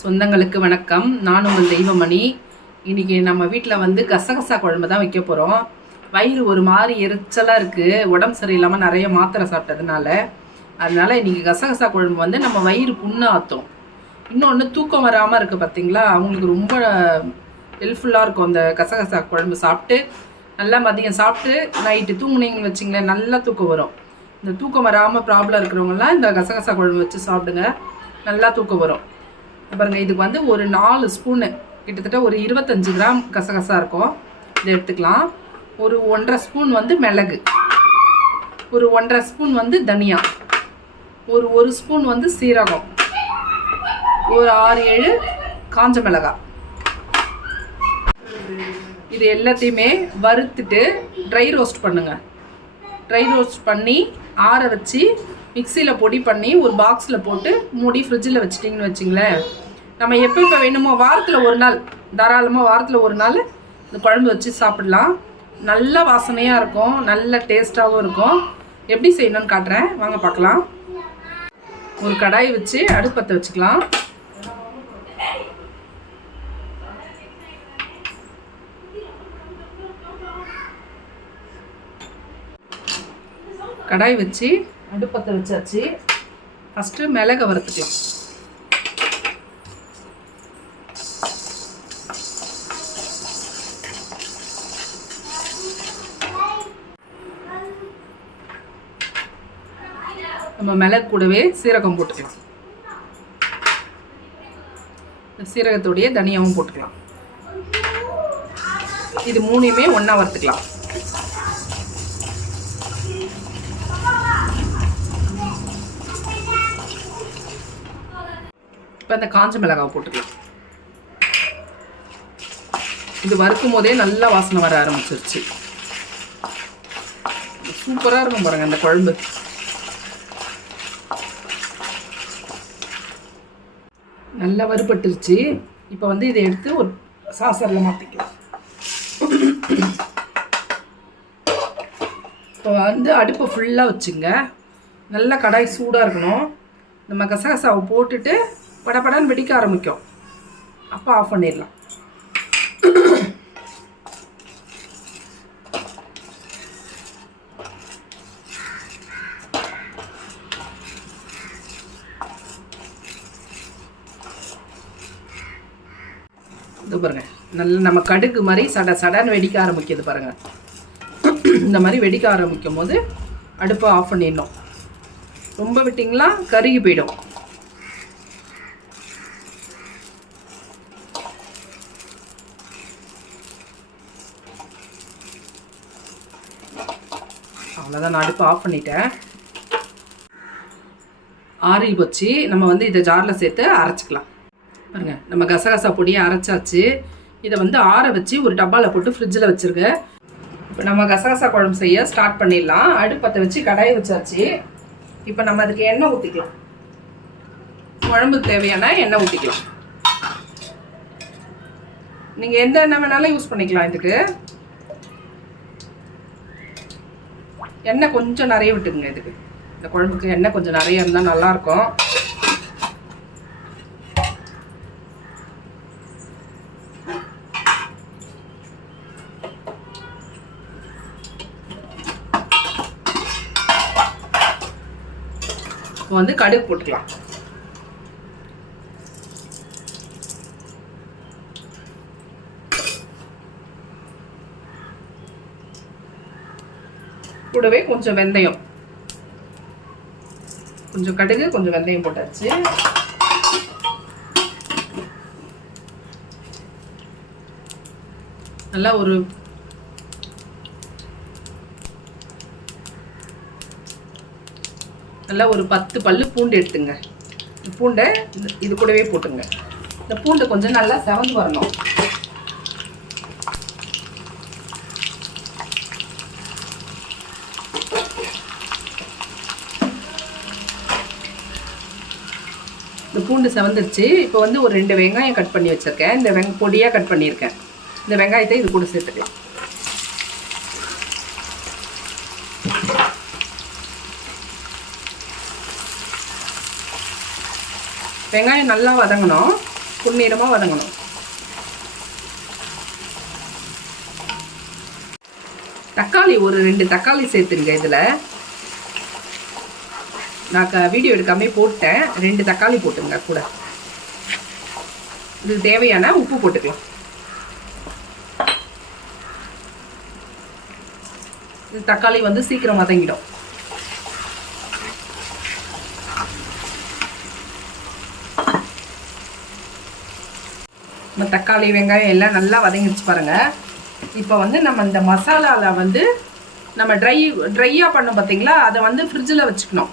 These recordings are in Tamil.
சொந்தங்களுக்கு வணக்கம். நான் உங்கள் தெய்வமணி. இன்றைக்கி நம்ம வீட்டில் வந்து கசகசா குழம்பு தான் வைக்க போகிறோம். வயிறு ஒரு மாதிரி எரிச்சலாக இருக்குது, உடம்பு சரியில்லாமல் நிறைய மாத்திரை சாப்பிட்டதுனால. அதனால் இன்றைக்கி கசகசா குழம்பு வந்து நம்ம வயிறு புண்ணாற்றும். இன்னொன்று தூக்கம் வராமல் இருக்குது பார்த்திங்களா, அவங்களுக்கு ரொம்ப ஹெல்ப்ஃபுல்லாக இருக்கும் அந்த கசகசா குழம்பு சாப்பிட்டு. நல்லா மதியம் சாப்பிட்டு நைட்டு தூங்குனீங்கன்னு வச்சிங்களேன், நல்லா தூக்கம் வரும். இந்த தூக்கம் வராமல் ப்ராப்ளம் இருக்கிறவங்கலாம் இந்த கசகசா குழம்பு வச்சு சாப்பிடுங்க, நல்லா தூக்கம் வரும். பாருங்கள், இதுக்கு வந்து ஒரு 4 ஸ்பூனு, கிட்டத்தட்ட ஒரு 25 கிராம் கசகசா இருக்கும். இதை எடுத்துக்கலாம். ஒரு 1.5 ஸ்பூன் வந்து மிளகு, ஒரு 1.5 ஸ்பூன் வந்து தனியா, ஒரு ஸ்பூன் வந்து சீரகம், ஒரு 6-7 காஞ்ச மிளகாய். இது எல்லாத்தையுமே வறுத்துட்டு ட்ரை ரோஸ்ட் பண்ணுங்கள். ட்ரை ரோஸ்ட் பண்ணி ஆற வச்சு மிக்சியில் பொடி பண்ணி ஒரு பாக்ஸில் போட்டு மூடி ஃப்ரிட்ஜில் வச்சிட்டிங்கன்னு வச்சிங்களேன், நம்ம எப்போ வேணுமோ வாரத்தில் ஒரு நாள், தாராளமாக வாரத்தில் ஒரு நாள் இந்த குழம்பு வச்சு சாப்பிடலாம். நல்ல வாசனையாக இருக்கும், நல்ல டேஸ்ட்டாகவும் இருக்கும். எப்படி செய்யணும்னு காட்டுறேன், வாங்க பார்க்கலாம். ஒரு கடாய் வச்சு அடுப்பத்தை வச்சுக்கலாம். கடாய் வச்சு அடுப்பத்தை வச்சாச்சு. ஃபஸ்ட்டு மிளகை வறுத்துக்கலாம். நம்ம மிளகு கூடவே சீரகம் போட்டுக்கலாம். சீரகத்தோடைய தனியாவும் போட்டுக்கலாம். இது மூணையுமே ஒன்றா வறுத்துக்கலாம். இப்போ அந்த காஞ்ச மிளகாவை போட்டுக்கலாம். இது வறுக்கும் போதே நல்லா வாசனை வர ஆரம்பிச்சிருச்சு. சூப்பராக இருக்கும் பாருங்கள் அந்த குழம்பு. நல்லா வறுபட்டுருச்சு. இப்போ வந்து இதை எடுத்து ஒரு சாசரில் மாற்றிக்கலாம். இப்போ வந்து அடுப்பை ஃபுல்லாக வச்சுங்க. நல்லா கடாய் சூடாக இருக்கணும். நம்ம கசகசாவை போட்டுட்டு படப்படன்னு வெடிக்க ஆரம்பிக்கும். அப்போ ஆஃப் பண்ணிடலாம். இது பாருங்கள், நல்ல நம்ம கடுகு மாதிரி சடன்னு வெடிக்க ஆரம்பிக்குது பாருங்கள். இந்த மாதிரி வெடிக்க ஆரம்பிக்கும் போது அடுப்பை ஆஃப் பண்ணிடணும். ரொம்ப விட்டிங்களா கருகி போயிடும். அவ்வளோதான், நான் அடுப்பை ஆஃப் பண்ணிட்டேன். ஆறி போச்சு. நம்ம வந்து இதை ஜாரில் சேர்த்து அரைச்சிக்கலாம். பாருங்கள், நம்ம கசகசா பொடியை அரைச்சாச்சு. இதை வந்து ஆற வச்சு ஒரு டப்பாவில் போட்டு ஃப்ரிட்ஜில் வச்சுருங்க. இப்போ நம்ம கசகசா குழம்பு செய்ய ஸ்டார்ட் பண்ணிடலாம். அடுப்பத்தை வச்சு கடாயை வச்சாச்சு. இப்போ நம்ம அதுக்கு எண்ணெய் ஊற்றிக்கலாம். குழம்புக்கு தேவையான எண்ணெய் ஊற்றிக்கலாம். நீங்கள் எந்த எண்ணெய் வேணாலும் யூஸ் பண்ணிக்கலாம். இதுக்கு எண்ணெய் கொஞ்சம் நிறைய விட்டுக்குங்க. இதுக்கு இந்த குழம்புக்கு எண்ணெய் கொஞ்சம் நிறைய இருந்தால் நல்லாயிருக்கும். இப்போ வந்து கடுகு போட்டுக்கலாம். கூடவே கொஞ்சம் வெந்தயம், கொஞ்சம் கடுகு, கொஞ்சம் வெந்தயம் போட்டாச்சு. நல்லா ஒரு நல்லா ஒரு 10 பல்லு பூண்டு எடுத்துங்க. பூண்டை இது கூடவே போட்டுங்க. இந்த பூண்டு கொஞ்சம் நல்லா செவந்து வரணும். இந்த பூண்டு செவந்துருச்சு. இப்போ வந்து ஒரு 2 வெங்காயம் கட் பண்ணி வச்சுருக்கேன். இந்த பொடியாக கட் பண்ணியிருக்கேன். இந்த வெங்காயத்தை இது கூட சேர்த்துக்கலாம். வெங்காயம் நல்லா வதங்கணும். பொன்னிறமாக வதங்கணும். தக்காளி ஒரு 2 தக்காளி சேர்த்துங்க. இதில் நான் வீடியோ எடுக்காமே போட்டேன். 2 தக்காளி போட்டுங்க கூட. இது தேவையான உப்பு போட்டுக்கலாம். இது தக்காளி வந்து சீக்கிரம் வதங்கிடும். நம்ம தக்காளி வெங்காயம் எல்லாம் நல்லா வதங்கிடுச்சு பாருங்கள். இப்போ வந்து நம்ம இந்த மசாலாவில் வந்து நம்ம ட்ரையாக பண்ணோம் பார்த்தீங்களா, அதை வந்து ஃப்ரிட்ஜில் வச்சுக்கணும்.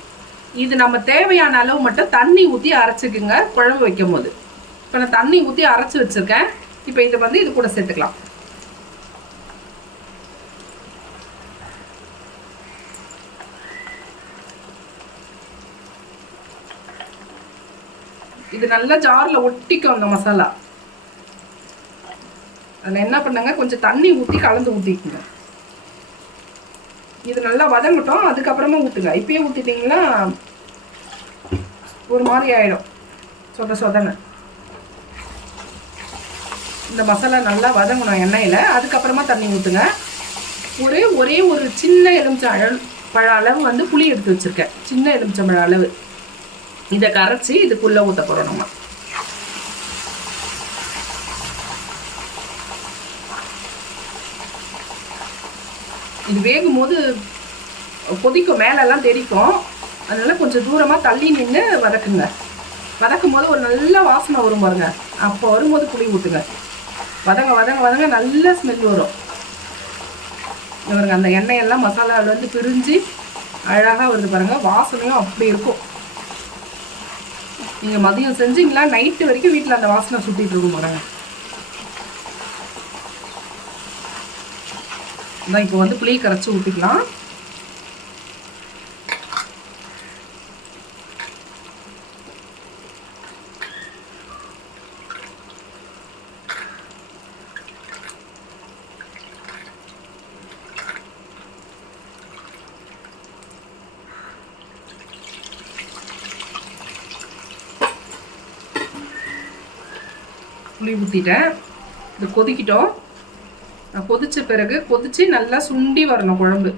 இது நம்ம தேவையான அளவு மட்டும் தண்ணி ஊற்றி அரைச்சிக்குங்க குழம்பு வைக்கும் போது. இப்போ நான் தண்ணி ஊற்றி அரைச்சி வச்சுருக்கேன். இப்போ இதை வந்து இது கூட சேர்த்துக்கலாம். இது நல்லா ஜாரில் ஒட்டிக்கும் அந்த மசாலா. அதில் என்ன பண்ணுங்க, கொஞ்சம் தண்ணி ஊற்றி கலந்து ஊற்றிக்குங்க. இது நல்லா வதங்கட்டும், அதுக்கப்புறமா ஊற்றுங்க. இப்பயே ஊற்றிட்டிங்கன்னா ஒரு மாதிரி ஆகிடும், சொதன்னு. இந்த மசாலா நல்லா வதங்கணும் எண்ணெயில். அதுக்கப்புறமா தண்ணி ஊற்றுங்க. ஒரே ஒரு சின்ன எலுமிச்சம்பழ அளவு வந்து புளி எடுத்து வச்சுருக்கேன். சின்ன எலுமிச்சம்பழ அளவு. இதை கரைச்சி இதுக்குள்ளே ஊற்ற போகிறோம் நம்ம. இது வேகும் போது கொதிக்கும், மேலெல்லாம் தெரிக்கும். அதனால கொஞ்சம் தூரமாக தள்ளி நின்று வதக்குங்க. வதக்கும் போது ஒரு நல்ல வாசனை வரும் பாருங்க. அப்போ வரும்போது புளி ஊற்றுங்க. வதங்க நல்ல ஸ்மெல் வரும். பாருங்க, அந்த எண்ணெயெல்லாம் மசாலாவில் வந்து பிரிஞ்சு அழகாக வருது பாருங்க. வாசனையும் அப்படி இருக்கும். நீங்கள் மதியம் செஞ்சீங்களா, நைட்டு வரைக்கும் வீட்டில் அந்த வாசனை சுட்டிட்டு இருக்கும் பாருங்க. அதான் இப்போ வந்து புளி கரைச்சி ஊற்றிக்கலாம். புளி ஊற்றிட்டேன். இது கொதிக்கிட்டோம். கொதிச்ச பிறகு கொதிச்சு நல்லா சுண்டி வரணும் குழம்பு.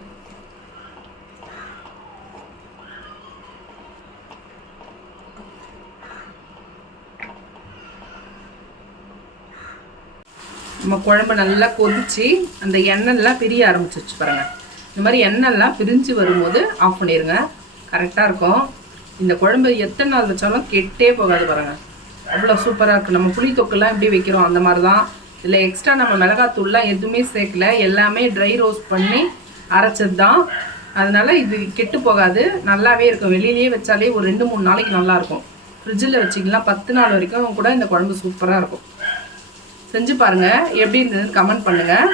நம்ம குழம்பு நல்லா கொதிச்சு அந்த எண்ணெய்லாம் பிரிய ஆரம்பிச்சிருச்சு பாருங்க. இந்த மாதிரி எண்ணெய்லாம் பிரிஞ்சு வரும்போது ஆஃப் பண்ணிடுங்க. கரெக்டாக இருக்கும். இந்த குழம்பு எத்தனை நாள் வச்சாலும் கெட்டே போகாது பாருங்க. அவ்வளோ சூப்பராக இருக்குது. நம்ம புளி தொக்குலாம் எப்படி வைக்கிறோம் அந்த மாதிரி தான். இதில் எக்ஸ்ட்ரா நம்ம மிளகாத்தூள்லாம் எதுவுமே சேர்க்கல. எல்லாமே ட்ரை ரோஸ்ட் பண்ணி அரைச்சது தான். அதனால் இது கெட்டு போகாது, நல்லாவே இருக்கும். வெளியிலேயே வச்சாலே ஒரு 2-3 நாளைக்கு நல்லாயிருக்கும். ஃப்ரிட்ஜில் வச்சிக்கலாம் 10 நாள் வரைக்கும் கூட இந்த குழம்பு சூப்பராக இருக்கும். செஞ்சு பாருங்கள், எப்படி இருந்ததுன்னு கமெண்ட் பண்ணுங்கள்.